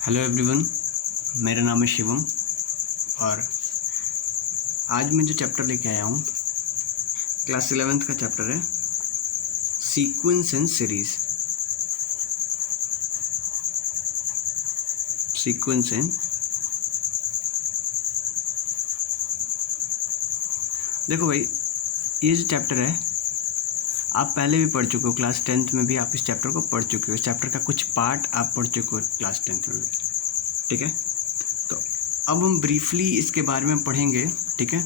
Hello everyone, मेरा नाम है शिवम और आज मैं जो चैप्टर लेके आया हूँ क्लास 11th का चैप्टर है sequence and series. Sequence and देखो भाई, ये जो चैप्टर है आप पहले भी पढ़ चुके हो। क्लास 10th में भी आप इस चैप्टर को पढ़ चुके हो। इस चैप्टर का कुछ पार्ट आप पढ़ चुके हो क्लास 10th में भी, ठीक है। तो अब हम ब्रीफली इसके बारे में पढ़ेंगे, ठीक है।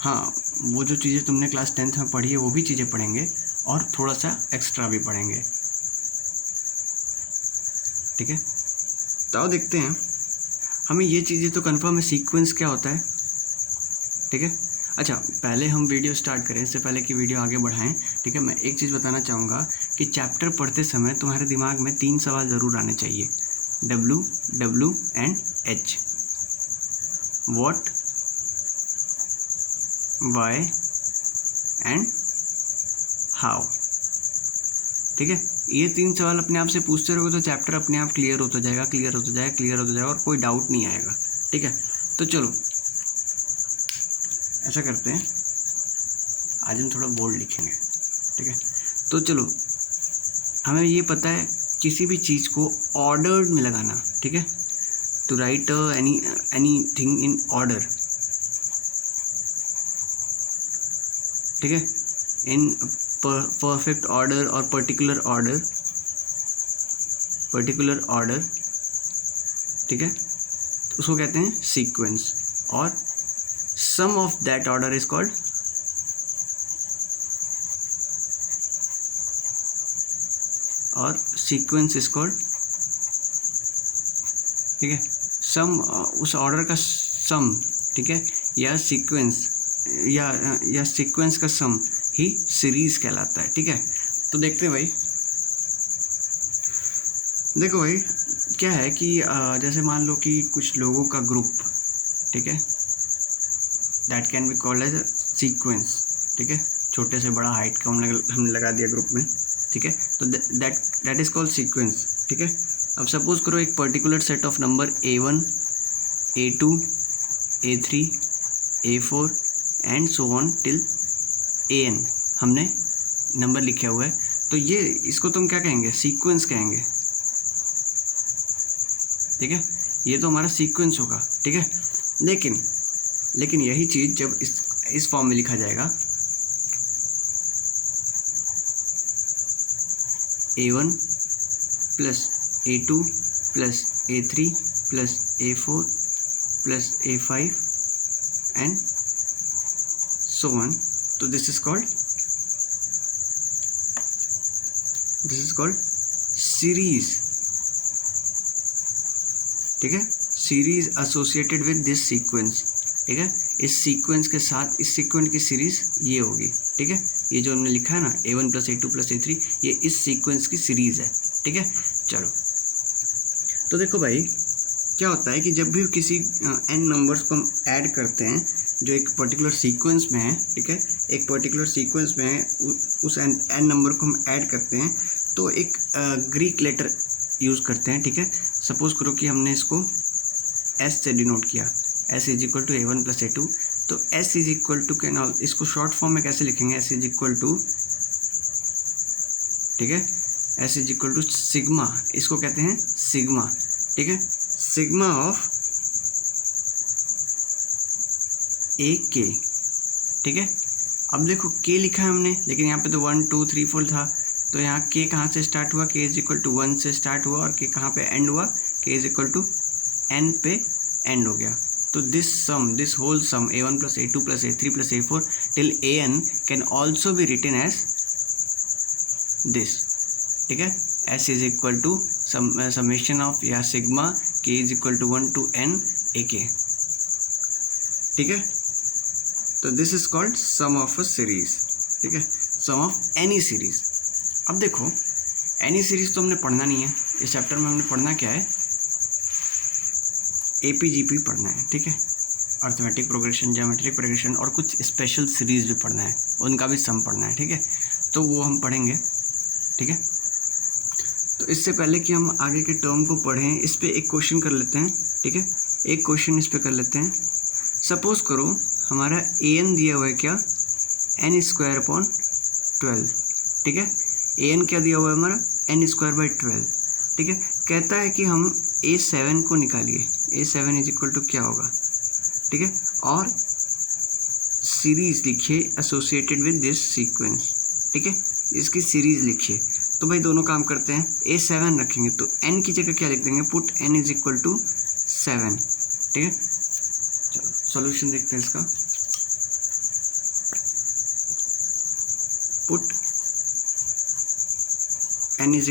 हाँ, वो जो चीज़ें तुमने क्लास 10th में पढ़ी है वो भी चीज़ें पढ़ेंगे और थोड़ा सा एक्स्ट्रा भी पढ़ेंगे, ठीक है। तो आओ देखते हैं। हमें ये चीज़ें तो कंफर्म है सीक्वेंस क्या होता है, ठीक है। अच्छा, पहले हम वीडियो स्टार्ट करें इससे पहले कि वीडियो आगे बढ़ाएं, ठीक है। मैं एक चीज़ बताना चाहूँगा कि चैप्टर पढ़ते समय तुम्हारे दिमाग में 3 सवाल ज़रूर आने चाहिए। W, W and H। What, Why and How, ठीक है। ये 3 सवाल अपने आप से पूछते रहोगे तो चैप्टर अपने आप क्लियर होता जाएगा, क्लियर होता जाएगा, क्लियर होता जाएगा और कोई डाउट नहीं आएगा, ठीक है। तो चलो ऐसा करते हैं, आज हम थोड़ा बोल्ड लिखेंगे, ठीक है। तो चलो, हमें ये पता है किसी भी चीज़ को ऑर्डर्ड में लगाना, ठीक है। To write anything in order, ठीक है, इन परफेक्ट ऑर्डर और पर्टिकुलर ऑर्डर, ठीक है। तो उसको कहते हैं सीक्वेंस और sum of that order is called और सीक्वेंस इज कॉल्ड, ठीक है। सम, उस ऑर्डर का सम, ठीक है, या सीक्वेंस या सीक्वेंस का सम ही सीरीज कहलाता है, ठीक है। तो देखते हैं भाई, देखो भाई क्या है कि जैसे मान लो कि कुछ लोगों का ग्रुप, ठीक है, that can be called as sequence, ठीक है। छोटे से बड़ा हाइट का हमने लगा दिया ग्रुप में, ठीक है। तो दैट इज कॉल्ड सीक्वेंस, ठीक है। अब सपोज करो एक particular set of number A1, A2, A3, A4 and so on till AN हमने नंबर लिखे हुआ है। तो ये इसको तुम क्या कहेंगे? सीक्वेंस कहेंगे, ठीक है। ये तो हमारा सीक्वेंस होगा, ठीक है। लेकिन यही चीज़ जब इस फॉर्म में लिखा जाएगा, A1 plus A2 plus A3 plus A4 plus A5 and so on, तो दिस इज कॉल्ड सीरीज, ठीक है। Series associated with this sequence, ठीक है। इस सीक्वेंस के साथ इस सीक्वेंस की सीरीज ये होगी, ठीक है। ये जो हमने लिखा है ना A1 plus A2 plus A3, ये इस सीक्वेंस की सीरीज है, ठीक है। चलो, तो देखो भाई क्या होता है कि जब भी किसी n नंबर्स को हम ऐड करते हैं जो एक पर्टिकुलर सीक्वेंस में है, ठीक है, एक पर्टिकुलर सीक्वेंस में है, उस n नंबर को हम ऐड करते हैं तो एक ग्रीक लेटर यूज़ करते हैं, ठीक है। सपोज करो कि हमने इसको S से डिनोट किया, S is equal to A1 plus A2, तो S इज इक्वल टू के नाउ इसको शॉर्ट फॉर्म में कैसे लिखेंगे? S इज इक्वल टू, ठीक है, S is equal to sigma, इसको कहते हैं सिग्मा, ठीक है। सिग्मा ऑफ AK, ठीक है। अब देखो K लिखा है हमने, लेकिन यहाँ पे तो 1 2 3 4 था, तो यहाँ K कहाँ से स्टार्ट हुआ? K इज इक्वल टू 1 से स्टार्ट हुआ और K कहाँ पे एंड हुआ? K is equal to N पे एंड हो गया। तो this whole sum A1 plus A2 plus A3 plus A4 till AN can also be written as this, ठीक है। S is equal to summation of या sigma K is equal to 1 to N AK, ठीक है। तो this is called sum of a series, ठीक है, सम of any series. अब देखो एनी सीरीज तो हमने पढ़ना नहीं है इस चैप्टर में। हमने पढ़ना क्या है? APGP पढ़ना है, ठीक है, अर्थमेटिक प्रोग्रेशन, ज्योमेट्रिक प्रोग्रेशन और कुछ स्पेशल सीरीज भी पढ़ना है, उनका भी सम पढ़ना है, ठीक है। तो वो हम पढ़ेंगे, ठीक है। तो इससे पहले कि हम आगे के टर्म को पढ़ें, इस पर एक क्वेश्चन कर लेते हैं, ठीक है। एक क्वेश्चन इस पर कर लेते हैं। सपोज करो हमारा an दिया हुआ है क्या, n²/12, ठीक है। an क्या दिया हुआ है हमारा, n²/12, ठीक है। कहता है कि हम a7 को निकालिए, a7 = क्या होगा, ठीक है। और सीरीज लिखिए एसोसिएटेड विद दिस सीक्वेंस, ठीक है। इसकी सीरीज लिखिए। तो भाई दोनों काम करते हैं, a7 रखेंगे तो n की जगह क्या लिख देंगे, पुट n = 7, ठीक है। चलो सॉल्यूशन देखते हैं इसका। पुट n =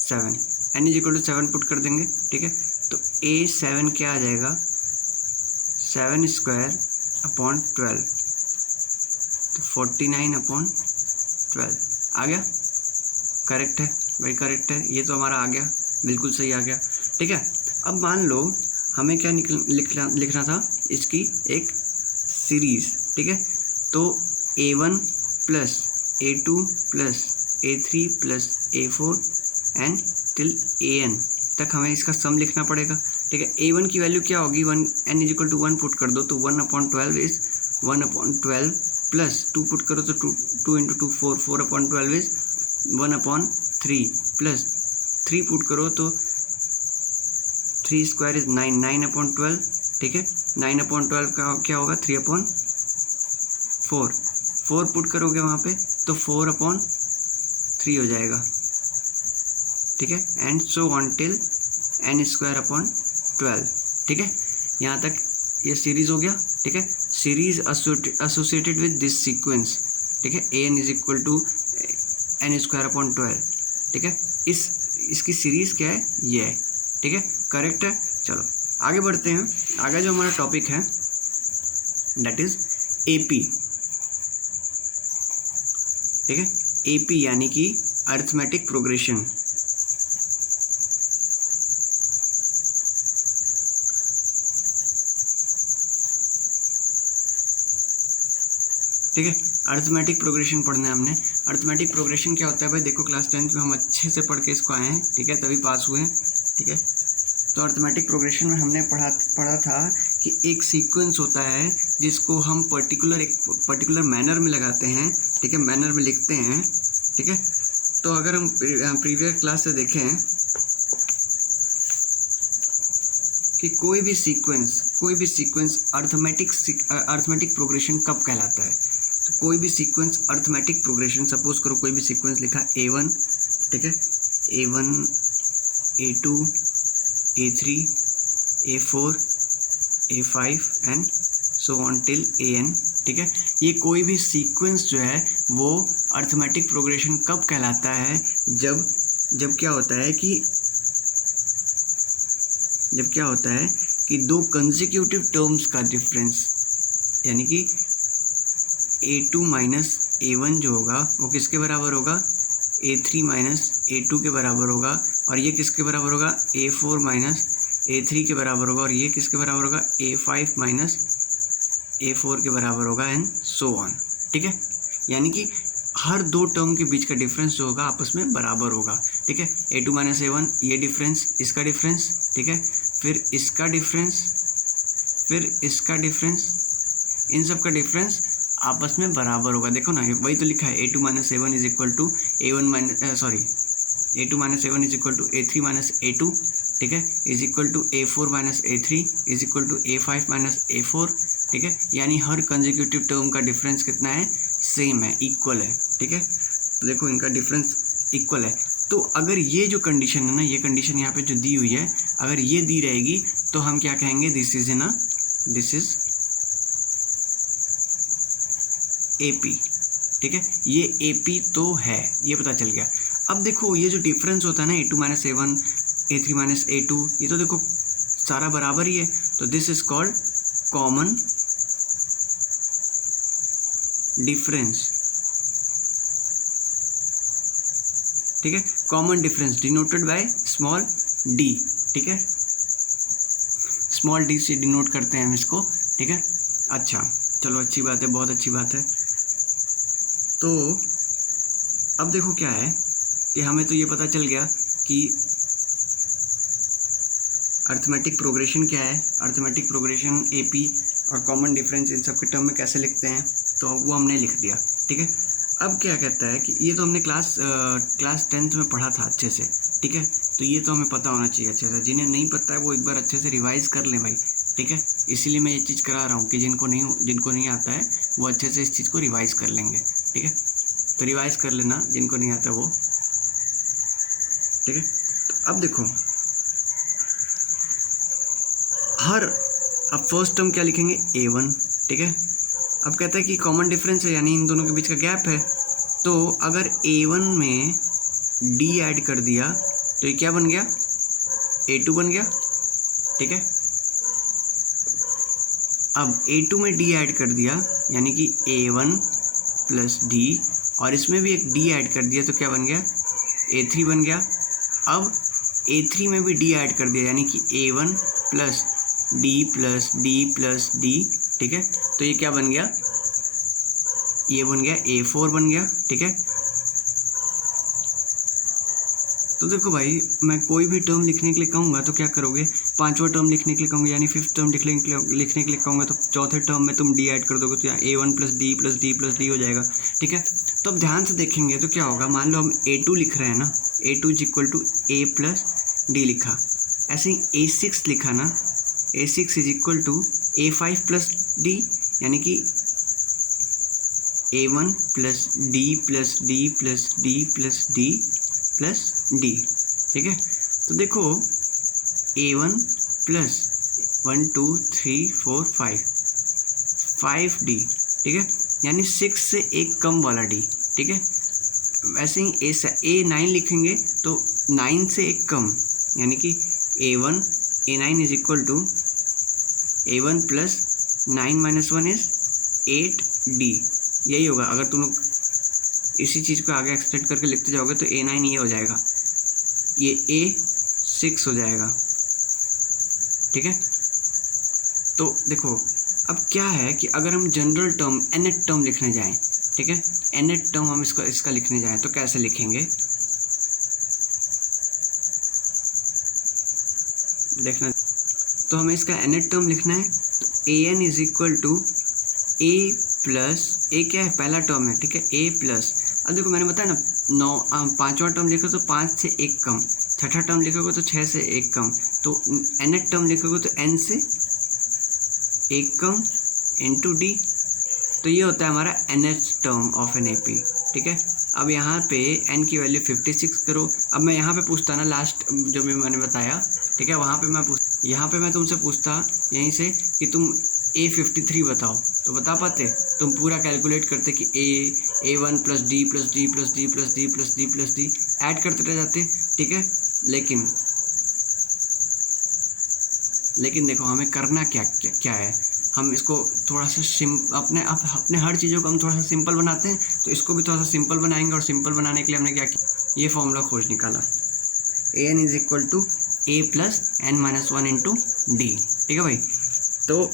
7, n = 7 पुट कर देंगे, ठीक है। तो a7 क्या आ जाएगा, 7/12, तो 49/12 आ गया। करेक्ट है भाई, करेक्ट है, ये तो हमारा आ गया, बिल्कुल सही आ गया, ठीक है। अब मान लो हमें क्या लिखना था, इसकी एक सीरीज, ठीक है। तो a1 + a2 + a3 + a4 and till an तक हमें इसका सम लिखना पड़ेगा, ठीक है। a1 की वैल्यू क्या होगी, n = 1 पुट कर दो तो 1/12 इज 1/12 प्लस 2 पुट करो तो 2 × 2 4, 4/12 इज 1/3 प्लस 3 पुट करो तो 3² इज 9, 9/12, ठीक है। 9/12 का क्या होगा, 3/4, 4 पुट करोगे वहाँ पे तो 4/3 हो जाएगा, ठीक है। And so on till n²/12, ठीक है। यहाँ तक ये सीरीज हो गया, ठीक है। Series associated with this sequence, ठीक है। an = n²/12, ठीक है। इसकी सीरीज क्या है, ये है, ठीक है। करेक्ट है। चलो आगे बढ़ते हैं। आगे जो हमारा टॉपिक है दैट इज AP, ठीक है। AP यानी कि अरिथमेटिक प्रोग्रेशन, ठीक है। अरिथमेटिक प्रोग्रेशन पढ़ना है हमने। अरिथमेटिक प्रोग्रेशन क्या होता है भाई, देखो क्लास 10th में हम अच्छे से पढ़ के इसको आए हैं, ठीक है, तभी पास हुए हैं, ठीक है। तो अरिथमेटिक प्रोग्रेशन में हमने पढ़ा था कि एक सीक्वेंस होता है जिसको हम एक पर्टिकुलर मैनर में लगाते हैं, ठीक है, मैनर में लिखते हैं, ठीक है। तो अगर हम प्रीवियस क्लास से देखें कि कोई भी सीक्वेंस अरिथमेटिक प्रोग्रेशन कब कहलाता है, तो कोई भी सीक्वेंस अरिथमेटिक प्रोग्रेशन, सपोज करो कोई भी सीक्वेंस लिखा a1, ठीक है, a1 a2 a3 a4 a5 and so on till an, ठीक है। ये कोई भी सीक्वेंस जो है वो अरिथमेटिक प्रोग्रेशन कब कहलाता है, जब क्या होता है कि दो कंसेक्यूटिव टर्म्स का डिफरेंस, यानी कि a2 - a1 जो होगा वो किसके बराबर होगा, a3 - a2 के बराबर होगा, और ये किसके बराबर होगा, a4 - a3 के बराबर होगा, और ये किसके बराबर होगा, a5 - a4 के बराबर होगा, एंड सो ऑन, ठीक है। यानी कि हर दो टर्म के बीच का डिफरेंस जो होगा आपस में बराबर होगा, ठीक है। a2 - a1 ये डिफरेंस, इसका डिफरेंस, ठीक है, फिर इसका डिफरेंस, फिर इसका डिफरेंस, इन सब का डिफरेंस आपस में बराबर होगा। देखो ना वही तो लिखा है, a2 - a1 = a2 - a3 - a2, ठीक है, = a4 - a3 = a5 - a4, ठीक है। यानी हर कंसेक्यूटिव टर्म का डिफरेंस कितना है, सेम है, इक्वल है, ठीक है। तो देखो इनका डिफरेंस इक्वल है। तो अगर ये जो कंडीशन है ना, ये कंडीशन यहाँ पे जो दी हुई है, अगर ये दी रहेगी तो हम क्या कहेंगे, दिस इज AP, ठीक है। ये AP तो है, ये पता चल गया। अब देखो ये जो डिफरेंस होता है ना, a2 - a1 a3 - a2, ये तो देखो सारा बराबर ही है, तो this is called common difference, ठीक है। Common difference denoted by small d, ठीक है, स्मॉल d से डिनोट करते हैं हम इसको, ठीक है। अच्छा चलो अच्छी बात है, बहुत अच्छी बात है। तो अब देखो क्या है कि हमें तो ये पता चल गया कि अर्थमेटिक प्रोग्रेशन क्या है, अर्थमेटिक प्रोग्रेशन एपी और कॉमन डिफरेंस इन सब के टर्म में कैसे लिखते हैं, तो वो हमने लिख दिया। ठीक है, अब क्या कहता है कि ये तो हमने क्लास 10th में पढ़ा था अच्छे से। ठीक है, तो ये तो हमें पता होना चाहिए अच्छे से। जिन्हें नहीं पता है वो एक बार अच्छे से रिवाइज कर लें भाई। ठीक है, इसीलिए मैं ये चीज़ करा रहा हूँ कि जिनको नहीं आता है वो अच्छे से इस चीज़ को रिवाइज कर लेंगे। ठीक है, तो रिवाइज कर लेना जिनको नहीं आता वो। ठीक है, तो अब देखो अब फर्स्ट टर्म क्या लिखेंगे, A1। ठीक है, अब कहता है कि कॉमन डिफरेंस है यानी इन दोनों के बीच का गैप है, तो अगर A1 में D ऐड कर दिया तो ये क्या बन गया, A2 बन गया। ठीक है, अब A2 में D ऐड कर दिया यानी कि A1 प्लस D, और इसमें भी एक D ऐड कर दिया तो क्या बन गया, A3 बन गया। अब A3 में भी D ऐड कर दिया यानी कि A1 plus D plus D plus D। ठीक है, तो ये क्या बन गया, ये बन गया A4 बन गया। ठीक है, तो देखो भाई मैं कोई भी टर्म लिखने के लिए कहूँगा तो क्या करोगे, पांचवा टर्म लिखने के लिए कहूँगा यानी फिफ्थ टर्म लिखने के लिए कहूँगा तो चौथे टर्म में तुम D ऐड कर दोगे तो यहाँ A1 plus D plus D plus D हो जाएगा। ठीक है, तो अब ध्यान से देखेंगे तो क्या होगा, मान लो हम A2 लिख रहे हैं ना, A2 is equal to A plus D लिखा, ऐसे ही A6 लिखा ना, A6 is equal to A5 plus D यानी कि A1 plus D plus D plus D plus D plus D। ठीक है, तो देखो A1 प्लस 1 2 3 4 5D। ठीक है, यानी 6 से एक कम वाला D। ठीक है, वैसे ही A9 लिखेंगे तो 9 से एक कम यानी कि A9 is equal to A1 plus 9 minus 1 is 8D। यही होगा, अगर तुम लोग इसी चीज़ को आगे एक्सटेंड करके लिखते जाओगे तो A9 ये हो जाएगा, ये A6 हो जाएगा। ठीक है, तो देखो अब क्या है कि अगर हम जनरल टर्म nth टर्म लिखने जाएं, ठीक है, nth टर्म हम इसका लिखने जाएं तो कैसे लिखेंगे, देखना। तो हमें इसका nth टर्म लिखना है तो an is equal to a plus a क्या है, पहला टर्म है। ठीक है, a प्लस, अब देखो मैंने बताया ना, पांचवा टर्म लिखो तो 5 से एक कम, छठा टर्म लिखोगे तो 6 से एक कम, तो nth टर्म लिखोगे तो n से एक कम इंटू D, तो ये होता है हमारा nth term of an AP। ठीक है, अब यहाँ पे n की वैल्यू 56 करो। अब मैं यहाँ पे पूछता ना, लास्ट जो भी मैंने बताया, ठीक है, वहाँ पे यहाँ पे मैं तुमसे पूछता यहीं से कि तुम A53 बताओ, तो बता पाते, तुम पूरा कैलकुलेट करते कि A1 plus D plus D plus D plus D plus D plus D add करते रह जाते। ठीक है, लेकिन देखो हमें करना क्या है, हम इसको थोड़ा सा अपने हर चीज़ों को हम थोड़ा सा सिंपल बनाते हैं, तो इसको भी थोड़ा सा सिंपल बनाएंगे। और सिंपल बनाने के लिए हमने क्या किया, ये फॉर्मूला खोज निकाला, an is equal to a plus n minus 1 into D। ठीक है भाई, तो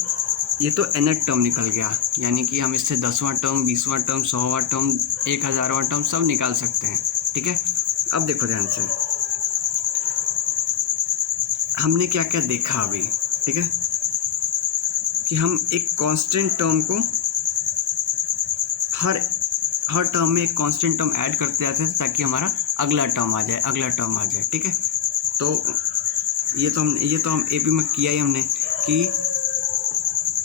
ये तो nth टर्म निकल गया, यानी कि हम इससे 10वां टर्म, 20वां टर्म, 100वां टर्म, 1000वां टर्म सब निकाल सकते हैं। ठीक है, अब देखो ध्यान से हमने क्या क्या देखा अभी। ठीक है, कि हम एक कांस्टेंट टर्म को हर टर्म में एक कांस्टेंट टर्म ऐड करते जाते हैं ताकि हमारा अगला टर्म आ जाए। ठीक है, तो ये तो हम AP में किया ही हमने, कि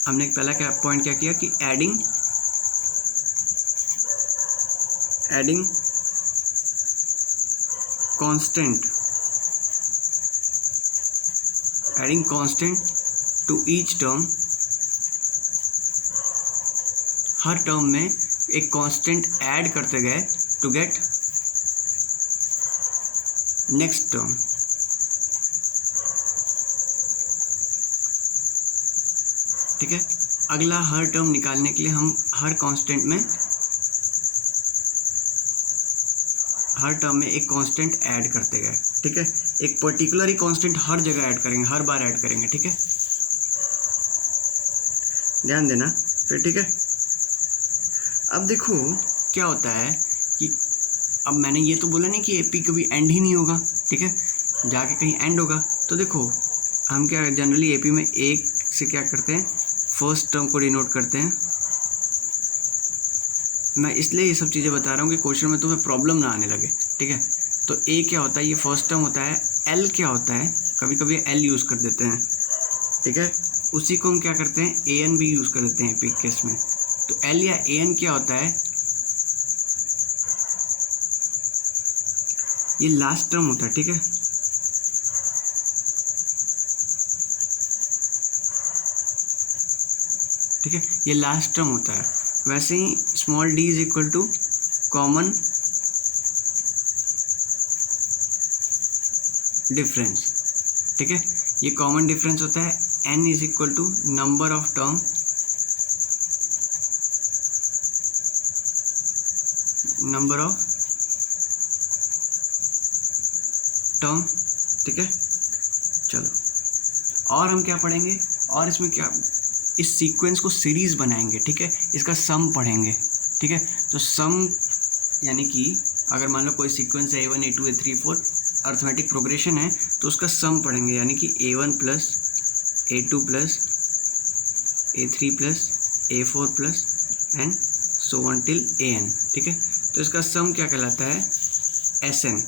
हमने पहला क्या पॉइंट क्या किया कि adding constant to each term, हर टर्म में एक कांस्टेंट ऐड करते गए टू गेट नेक्स्ट टर्म। ठीक है, अगला हर टर्म निकालने के लिए हम हर टर्म में एक कांस्टेंट ऐड करते गए। ठीक है, एक पर्टिकुलर ही कांस्टेंट हर जगह ऐड करेंगे, हर बार ऐड करेंगे। ठीक है, ध्यान देना फिर। ठीक है, अब देखो क्या होता है कि अब मैंने ये तो बोला नहीं कि AP कभी एंड ही नहीं होगा, ठीक है, जाके कहीं एंड होगा। तो देखो हम क्या जनरली एपी में एक से क्या करते हैं, फर्स्ट टर्म को डिनोट करते हैं। मैं इसलिए ये सब चीज़ें बता रहा हूँ कि क्वेश्चन में तुम्हें प्रॉब्लम ना आने लगे, ठीक है। तो ए क्या होता है, ये फर्स्ट टर्म होता है। एल क्या होता है, कभी कभी एल यूज़ कर देते हैं, ठीक है। उसी को हम क्या करते हैं, ए एन भी यूज़ कर देते हैं एपी केस में। तो एल या ए एन क्या होता है, ये लास्ट टर्म होता है, ठीक है। ठीक है, ये लास्ट टर्म होता है। वैसे ही small D is equal to common difference, ठीक है। ये कॉमन डिफरेंस होता है। N is equal to number of term, number of term, ठीक है। चलो और हम क्या पढ़ेंगे, और इसमें क्या, इस सीक्वेंस को सीरीज बनाएंगे, ठीक है। इसका सम पढ़ेंगे, ठीक है। तो सम यानी कि अगर मान लो कोई सीक्वेंस है A1 A2 A3 A4 arithmetic progression है, तो उसका सम पढ़ेंगे, यानी कि A1 plus A2 plus A3 plus A4 plus and so on till AN, ठीक है। तो इसका सम क्या कहलाता है, SN,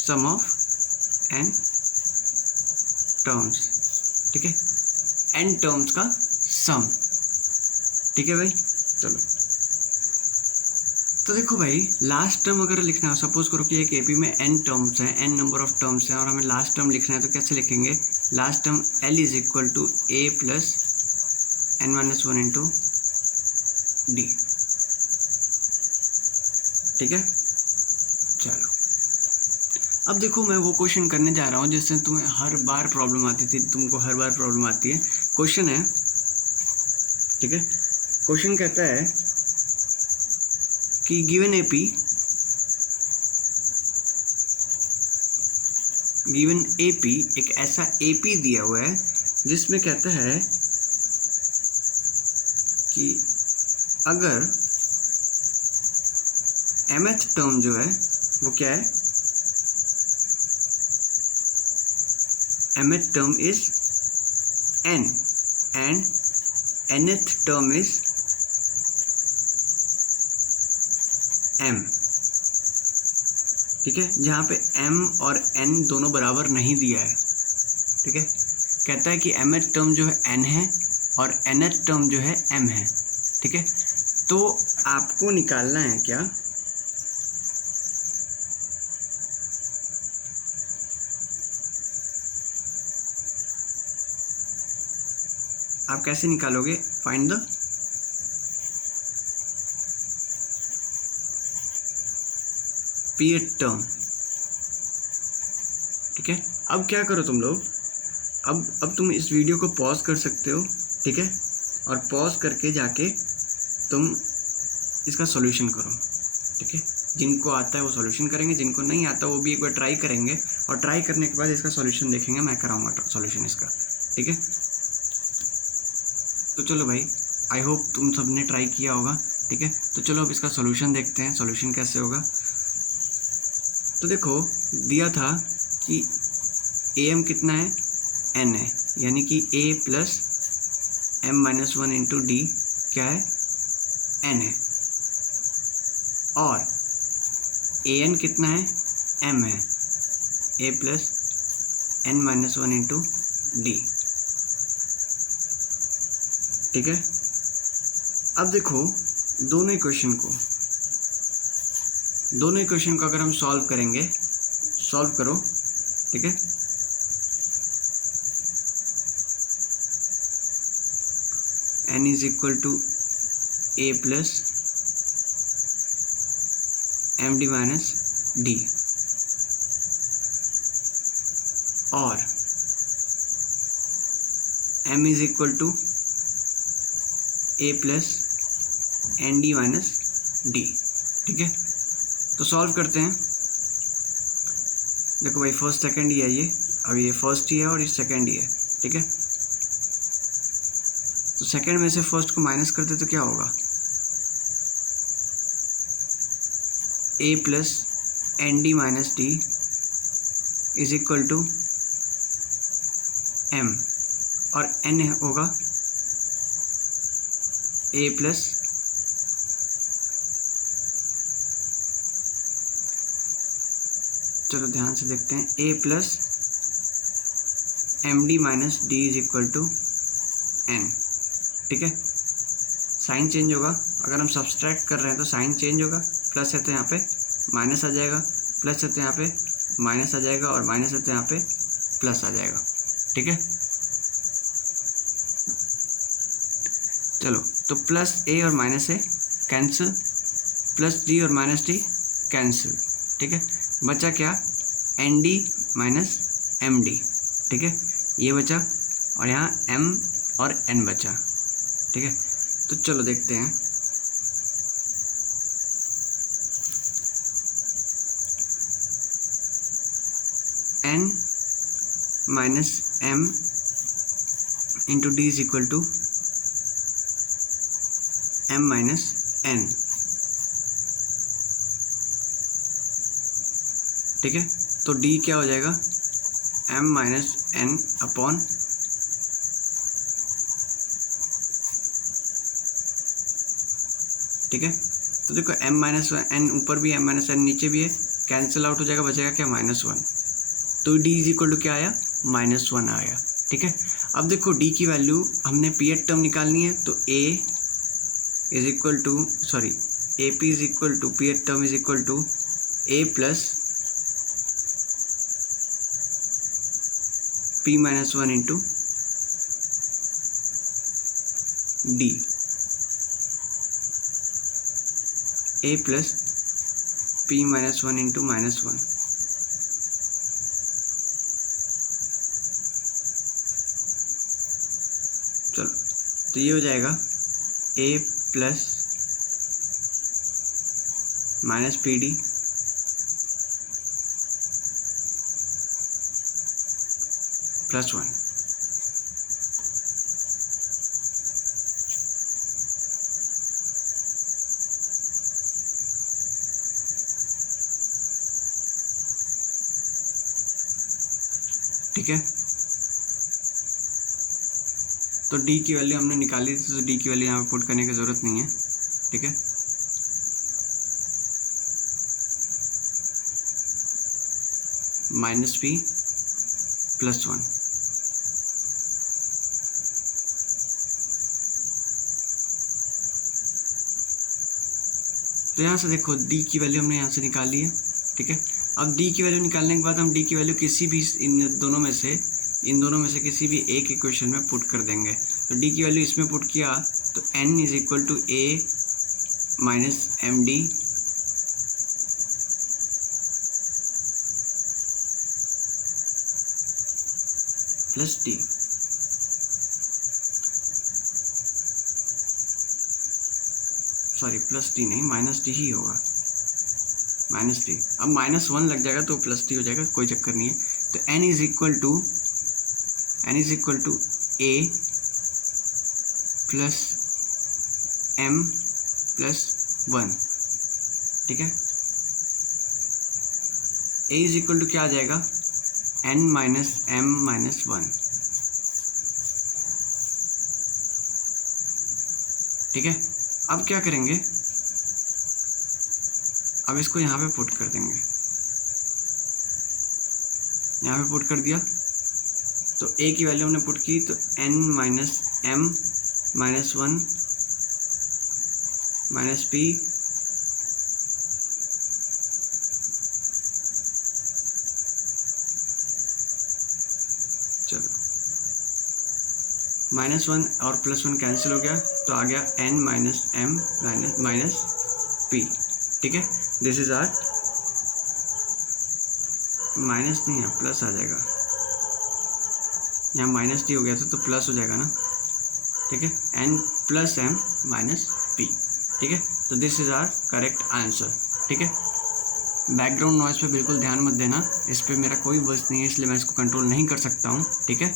sum of n terms, ठीक है। n टर्म्स का सम, ठीक है भाई। चलो तो देखो भाई, लास्ट टर्म अगर लिखना हो, सपोज करो कि एक एपी में n टर्म्स हैं, n नंबर ऑफ टर्म्स हैं, और हमें लास्ट टर्म लिखना है, तो कैसे लिखेंगे, last term l is equal to a plus n-1 into D, ठीक है। चलो अब देखो, मैं वो क्वेश्चन करने जा रहा हूँ जिससे तुम्हें हर बार प्रॉब्लम आती थी, तुमको हर बार प्रॉब्लम आती है। क्वेश्चन है, ठीक है। क्वेश्चन कहता है कि गिवन एपी एक ऐसा एपी दिया हुआ है जिसमें कहता है कि अगर mth टर्म जो है वो क्या है, mth term is n and nth term is m, ठीक है। जहाँ पे m और n दोनों बराबर नहीं दिया है, ठीक है। कहता है कि mth टर्म जो है n है और nth टर्म जो है m है, ठीक है। तो आपको निकालना है क्या, आप कैसे निकालोगे, फाइंड द pth टर्म, ठीक है। अब क्या करो तुम लोग, अब तुम इस वीडियो को पॉज कर सकते हो, ठीक है, और पॉज करके जाके तुम इसका सॉल्यूशन करो, ठीक है। जिनको आता है वो सॉल्यूशन करेंगे, जिनको नहीं आता वो भी एक बार ट्राई करेंगे, और ट्राई करने के बाद इसका सॉल्यूशन देखेंगे, मैं कराऊंगा सॉल्यूशन इसका, ठीक है। तो चलो भाई, आई होप तुम सब ने ट्राई किया होगा, ठीक है। तो चलो अब इसका सॉल्यूशन देखते हैं, सॉल्यूशन कैसे होगा। तो देखो दिया था कि am कितना है, n है, यानी कि a plus m-1 into D क्या है, n है, और an कितना है, m है, a plus n-1 into D, ठीक है। अब देखो दोनों इक्वेशन को अगर हम सॉल्व करेंगे, सॉल्व करो, ठीक है। n is equal to a plus M D minus D, और m is equal to a plus N D minus D, ठीक है। तो सॉल्व करते हैं। देखो भाई, फर्स्ट सेकंड ही है ये, अब ये फर्स्ट ही है और ये सेकंड ही है, ठीक है। तो सेकंड में से फर्स्ट को माइनस करते तो क्या होगा, A plus N D minus D is equal to M, और एन होगा ए प्लस चलो ध्यान से देखते हैं, A plus M D minus D is equal to N. ठीक है, साइन चेंज होगा, अगर हम सब्सट्रैक्ट कर रहे हैं तो साइन चेंज होगा, प्लस है तो यहाँ पे माइनस आ जाएगा, प्लस है तो यहाँ पे माइनस आ जाएगा, और माइनस है तो यहाँ पे प्लस आ जाएगा। ठीक है, चलो तो प्लस ए और minus A cancel, plus D और माइनस डी कैंसिल। ठीक है, बचा क्या, N D minus M D. ठीक है, ये बचा, और यहाँ एम और एन बचा। ठीक है, तो चलो देखते हैं। N minus M into D is equal to M minus N. ठीक है, तो डी क्या हो जाएगा, एम माइनस एन अपॉन ठीक है, तो देखो एम माइनस एन ऊपर भी है, एम माइनस एन नीचे भी है, कैंसिल आउट हो जाएगा, बचेगा क्या, -1। तो डी इज इक्वल टू क्या आया, -1 आया। ठीक है, अब देखो डी की वैल्यू हमने पीएड टर्म निकालनी है, तो A is equal to A P is equal to pth term is equal to A plus P minus 1 into D, A plus P minus 1 into -1। चलो तो ये हो जाएगा A plus minus P D +1। ठीक है, तो डी की value हमने निकाली थी, तो डी की वैल्यू यहाँ पे पुट करने की ज़रूरत नहीं है। ठीक है, -p +1। तो यहाँ से देखो डी की वैल्यू हमने यहाँ से निकाली है। ठीक है, अब डी की वैल्यू निकालने के बाद हम डी की वैल्यू किसी भी इन दोनों में से किसी भी एक इक्वेशन में पुट कर देंगे। तो डी की वैल्यू इसमें पुट किया तो n is equal to A minus M D plus D. Plus D नहीं, माइनस डी ही होगा, माइनस डी। अब -1 लग जाएगा तो प्लस डी हो जाएगा, कोई चक्कर नहीं है। तो n is equal to A plus m plus 1। ठीक है, a इज इक्वल टू क्या आ जाएगा, n माइनस m माइनस 1। ठीक है, अब क्या करेंगे, अब इसको यहाँ पे पुट कर देंगे। यहाँ पे पुट कर दिया तो a की वैल्यू हमने पुट की, तो n minus m minus 1 minus p चलो -1 और +1 कैंसिल हो गया, तो आ गया n minus m minus p। ठीक है, दिस इज आर माइनस नहीं है, प्लस आ जाएगा, यहाँ माइनस डी हो गया था तो प्लस हो जाएगा ना। ठीक है, n plus m minus p। ठीक है, तो this is our correct answer. ठीक है, बैकग्राउंड नॉइस पे बिल्कुल ध्यान मत देना, इस पर मेरा कोई बस नहीं है, इसलिए मैं इसको कंट्रोल नहीं कर सकता हूँ। ठीक है,